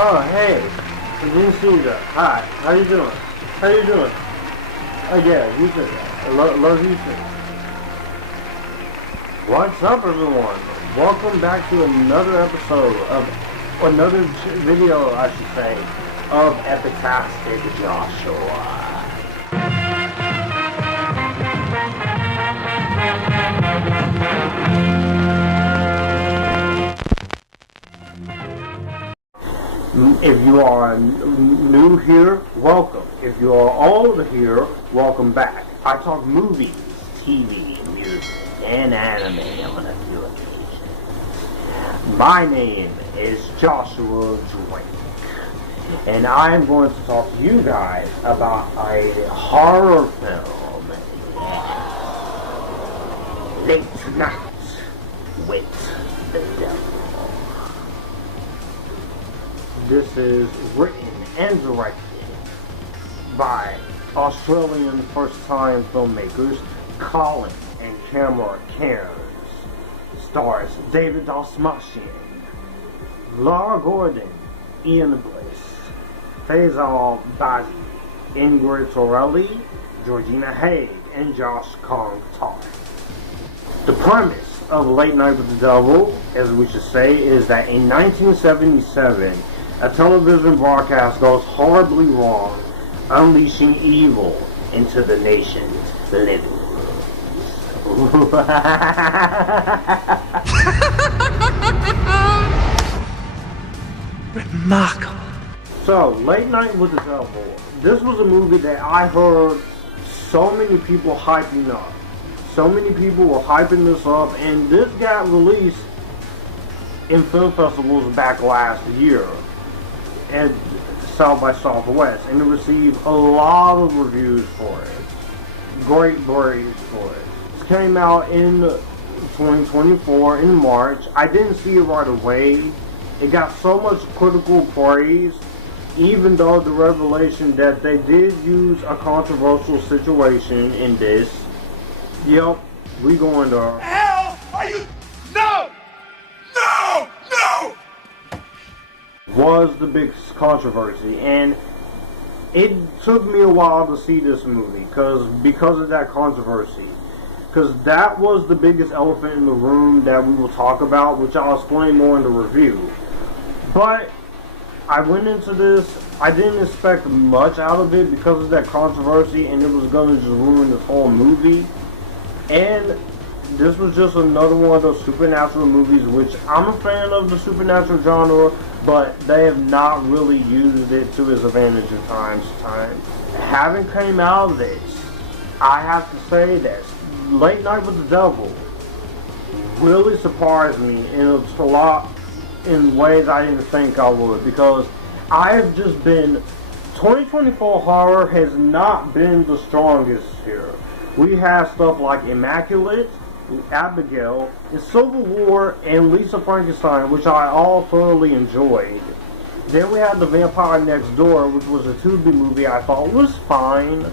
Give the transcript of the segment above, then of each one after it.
Oh, hey. I didn't see that. Hi. How you doing? How you doing? Oh, yeah, you said that. I love you too. What's up, everyone? Welcome back to another episode of, or another video, I should say, of Epictastic Joshua. If you are new here, welcome. If you are old here, welcome back. I talk movies, TV, music, and anime on a few occasions. My name is Joshua Drake, and I am going to talk to you guys about a horror film. Late Night with the Devil. This is written and directed by Australian first-time filmmakers Colin and Cairnes. Stars David Dastmaltchian, Laura Gordon, Ian Bliss, Fayssal Bazzi, Ingrid Torelli, Georgina Haig, and Quong Tart. The premise of Late Night with the Devil, as we should say, is that in 1977, a television broadcast goes horribly wrong, unleashing evil into the nation's living rooms. Remarkable. So, Late Night with the Devil. This was a movie that I heard so many people hyping up. So many people were hyping this up, and this got released in film festivals back last year at South by Southwest, and it received a lot of reviews for it. Great praise for it. It came out in 2024 in March. I didn't see it right away. It got so much critical praise, even though the revelation that they did use a controversial situation in this. Yep, we going there. Hell are you? No! No! No! Was the biggest controversy, and it took me a while to see this movie because of that controversy, because that was the biggest elephant in the room that we will talk about, which I'll explain more in the review. But I went into this, I didn't expect much out of it because of that controversy, and it was going to just ruin this whole movie. And this was just another one of those supernatural movies, which I'm a fan of the supernatural genre, but they have not really used it to its advantage in times to time. Having came out of this, I have to say that Late Night with the Devil really surprised me in ways I didn't think I would, because I have just been, 2024 horror has not been the strongest here. We have stuff like Immaculate, Abigail, and Civil War, and Lisa Frankenstein, which I all thoroughly enjoyed. Then we had The Vampire Next Door, which was a Tubi movie I thought was fine.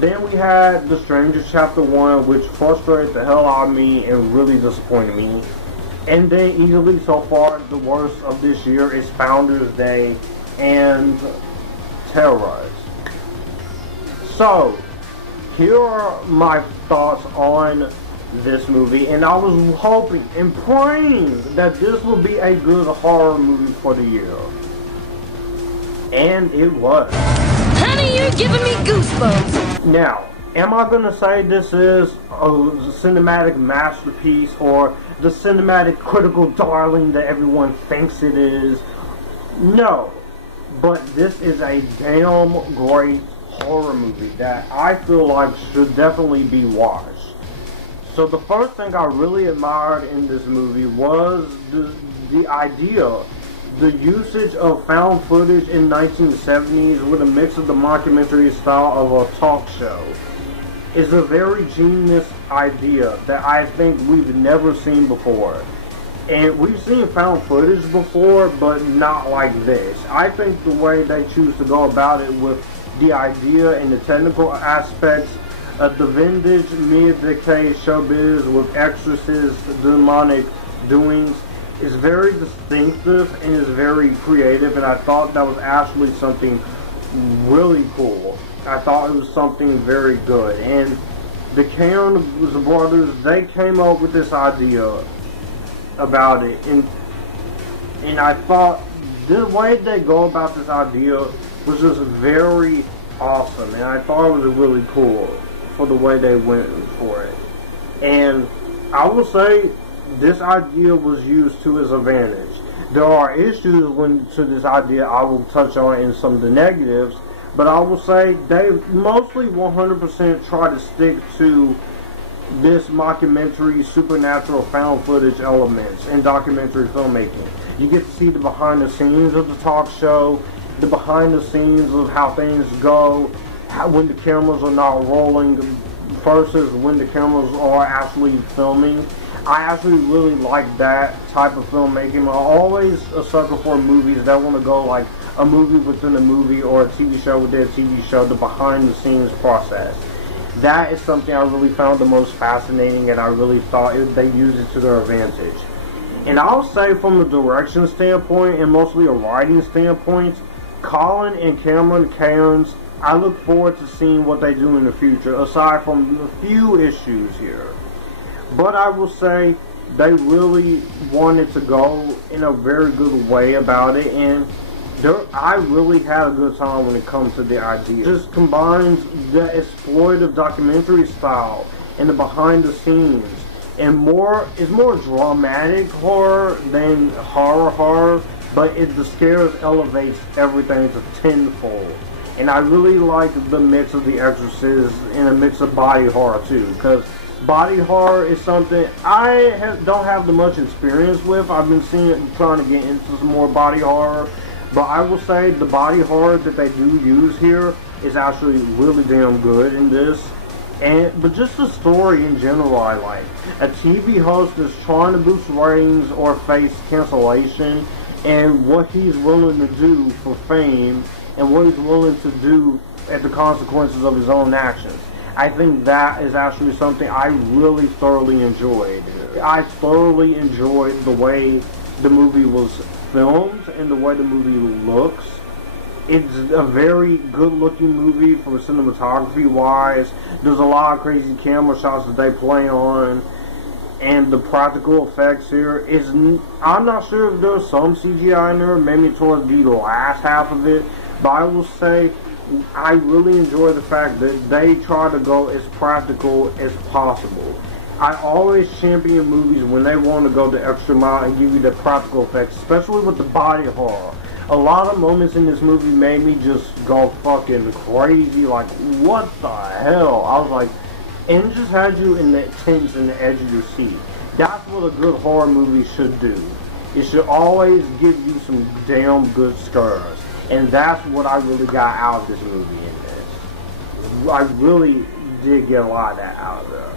Then we had The Strangers Chapter 1, which frustrated the hell out of me and really disappointed me. And then easily so far, the worst of this year is Founders Day and Terrorize. So, here are my thoughts on this movie, and I was hoping and praying that this would be a good horror movie for the year. And it was. Honey, you're giving me goosebumps. Now, am I going to say this is a cinematic masterpiece or the cinematic critical darling that everyone thinks it is? No. But this is a damn great horror movie that I feel like should definitely be watched. So the first thing I really admired in this movie was the idea, the usage of found footage in 1970s with a mix of the mockumentary style of a talk show. Is a very genius idea that I think we've never seen before. And we've seen found footage before, but not like this. I think the way they choose to go about it with the idea and the technical aspects of the vintage mid-decade showbiz with exorcist demonic doings is very distinctive and is very creative, and I thought that was actually something really cool. I thought it was something very good, and the Cairnes brothers, they came up with this idea about it, and I thought the way they go about this idea was just very awesome, and I thought it was really cool for the way they went for it. And I will say this idea was used to its advantage. There are issues to this idea I will touch on in some of the negatives, but I will say they mostly 100% try to stick to this mockumentary, supernatural found footage elements in documentary filmmaking. You get to see the behind the scenes of the talk show, the behind the scenes of how things go, when the cameras are not rolling versus when the cameras are actually filming. I actually really like that type of filmmaking. I'm always a sucker for movies that want to go like a movie within a movie or a TV show within a TV show, the behind the scenes process. That is something I really found the most fascinating, and I really thought they used it to their advantage. And I'll say from a direction standpoint and mostly a writing standpoint, Colin and Cameron Cairnes, I look forward to seeing what they do in the future, aside from a few issues here. But I will say they really wanted to go in a very good way about it, and I really had a good time when it comes to the idea. It just combines the exploitive documentary style and the behind the scenes, and it's more dramatic horror than horror, but the scares elevates everything to tenfold. And I really like the mix of The Exorcist and a mix of body horror too, because body horror is something I don't have the much experience with. I've been trying to get into some more body horror, but I will say the body horror that they do use here is actually really damn good in this. But just the story in general I like. A TV host is trying to boost ratings or face cancellation, and what he's willing to do for fame and what he's willing to do at the consequences of his own actions. I think that is actually something I really thoroughly enjoyed. I thoroughly enjoyed the way the movie was filmed and the way the movie looks. It's a very good looking movie from cinematography wise. There's a lot of crazy camera shots that they play on, and the practical effects here is, I'm not sure if there's some CGI in there, maybe towards the last half of it, but I will say I really enjoy the fact that they try to go as practical as possible. I always champion movies when they want to go the extra mile and give you the practical effects, especially with the body horror. A lot of moments in this movie made me just go fucking crazy, like, what the hell? I was like, and it just had you in the tense and the edge of your seat. That's what a good horror movie should do. It should always give you some damn good scares. And that's what I really got out of this movie in this. I really did get a lot of that out of there.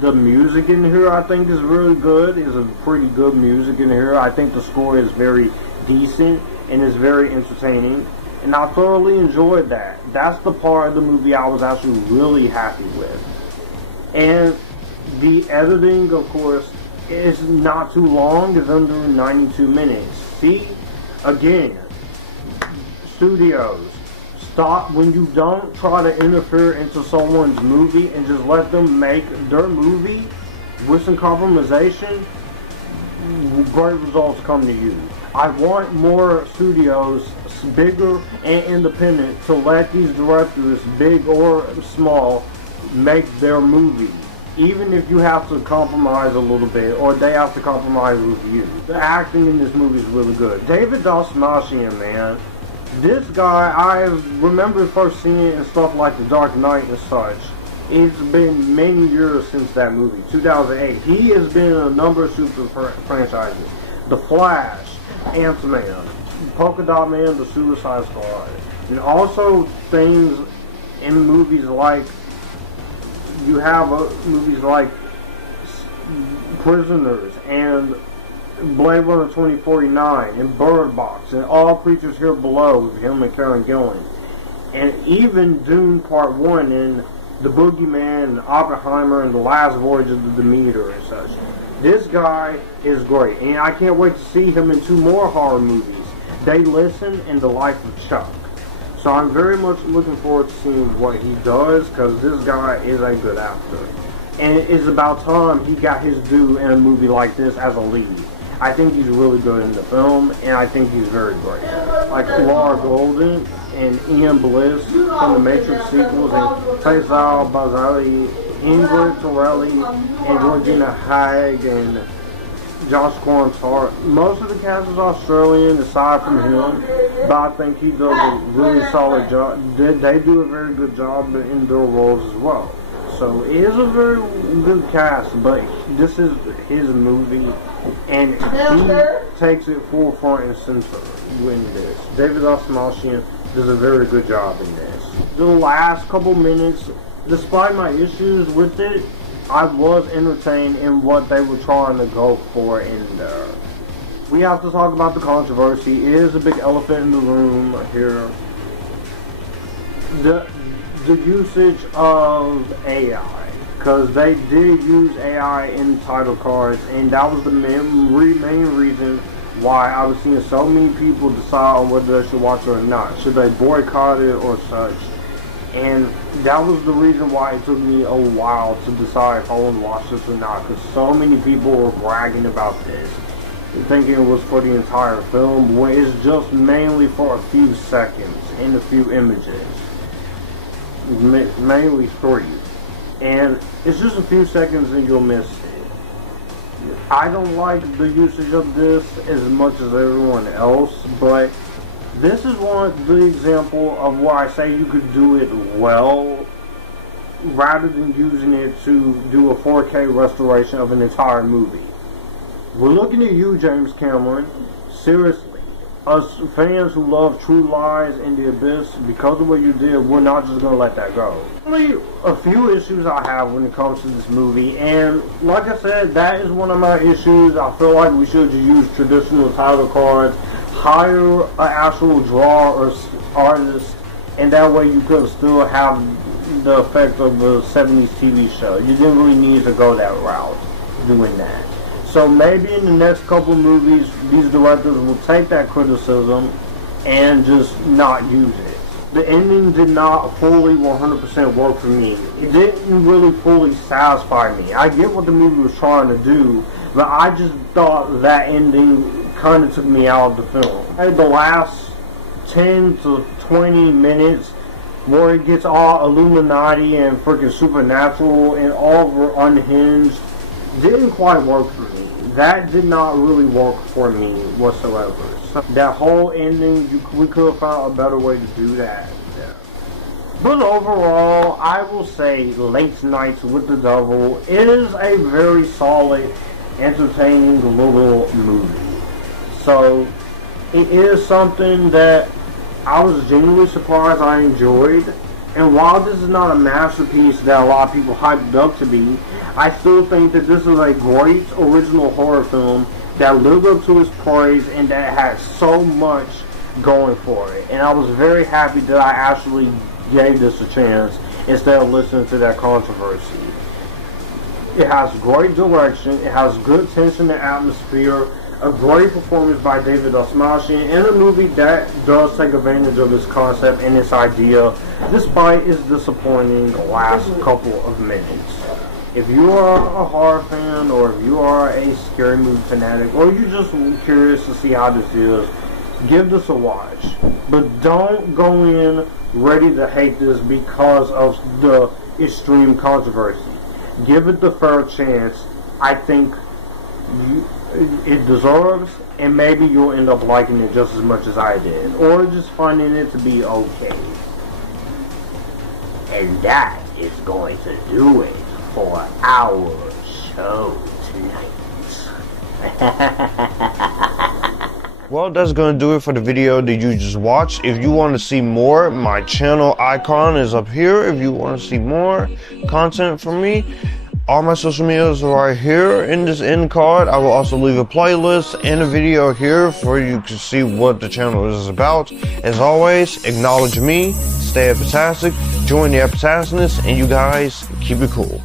The music in here I think is really good. It's a pretty good music in here. I think the score is very decent and is very entertaining. And I thoroughly enjoyed that. That's the part of the movie I was actually really happy with. And the editing, of course, is not too long. It's under 92 minutes. See? Again, studios, stop when you don't try to interfere into someone's movie and just let them make their movie with some compromisation. Great results come to you. I want more studios, bigger and independent, to let these directors, big or small, make their movie. Even if you have to compromise a little bit, or they have to compromise with you. The acting in this movie is really good. David Dastmalchian, man. This guy, I remember first seeing it in stuff like The Dark Knight and such. It's been many years since that movie, 2008. He has been in a number of super franchises. The Flash, Ant-Man, Polka Dot Man, The Suicide Squad. And also things in movies like, you have movies like Prisoners and Blade Runner 2049 and Bird Box and All Creatures Here Below with him and Karen Gillan, and even Dune Part 1 and The Boogeyman and Oppenheimer and The Last Voyage of the Demeter and such. This guy is great, and I can't wait to see him in 2 more horror movies, They Listen and The Life of Chuck. So I'm very much looking forward to seeing what he does, because this guy is a good actor. And it's about time he got his due in a movie like this as a lead. I think he's really good in the film, and I think he's very great. Like Laura Golden and Ian Bliss from the Matrix sequels, and Fayssal Bazzi, Ingrid Torelli, and Georgina Haig, and Quong Tart. Most of the cast is Australian, aside from him, but I think he does a really solid job. They do a very good job in their roles as well. So it is a very good cast, but this is his movie, and he takes it full front and center in this. David Dastmalchian does a very good job in this. The last couple minutes, despite my issues with it, I was entertained in what they were trying to go for in there. We have to talk about the controversy. It is a big elephant in the room here. The usage of AI, because they did use AI in title cards, and that was the main reason why I was seeing so many people decide on whether they should watch it or not. Should they boycott it or such? And that was the reason why it took me a while to decide if I would watch this or not, because so many people were bragging about this, thinking it was for the entire film, when it's just mainly for a few seconds and a few images. Mainly 3, and it's just a few seconds and you'll miss it. I don't like the usage of this as much as everyone else, but this is the example of where I say you could do it well rather than using it to do a 4K restoration of an entire movie. We're looking at you, James Cameron. Seriously. Us fans who love True Lies and The Abyss, because of what you did, we're not just going to let that go. Only a few issues I have when it comes to this movie, and like I said, that is one of my issues. I feel like we should just use traditional title cards, hire an actual drawer or artist, and that way you could still have the effect of a 70s TV show. You didn't really need to go that route doing that. So maybe in the next couple movies, these directors will take that criticism and just not use it. The ending did not fully 100% work for me. It didn't really fully satisfy me. I get what the movie was trying to do, but I just thought that ending kind of took me out of the film. And the last 10 to 20 minutes where it gets all Illuminati and freaking supernatural and all unhinged didn't quite work for me. That did not really work for me whatsoever. So that whole ending, we could have found a better way to do that. Yeah. But overall, I will say Late Nights with the Devil is a very solid, entertaining little movie. So it is something that I was genuinely surprised I enjoyed. And while this is not a masterpiece that a lot of people hyped it up to be, I still think that this is a great original horror film that lived up to its praise and that had so much going for it. And I was very happy that I actually gave this a chance instead of listening to that controversy. It has great direction, it has good tension and atmosphere, a great performance by David Dastmalchian, and a movie that does take advantage of its concept and its idea, despite its disappointing last couple of minutes. If you are a horror fan, or if you are a scary movie fanatic, or you're just curious to see how this is, give this a watch. But don't go in ready to hate this because of the extreme controversy. Give it the fair chance. I think it deserves, and maybe you'll end up liking it just as much as I did, or just finding it to be okay. And that is going to do it for our show tonight. Well, that's going to do it for the video that you just watched. If you want to see more, my channel icon is up here. If you want to see more content from me, all my social medias are right here in this end card. I will also leave a playlist and a video here for you to see what the channel is about. As always, acknowledge me, stay epitastic, join the Epictasticness, and you guys keep it cool.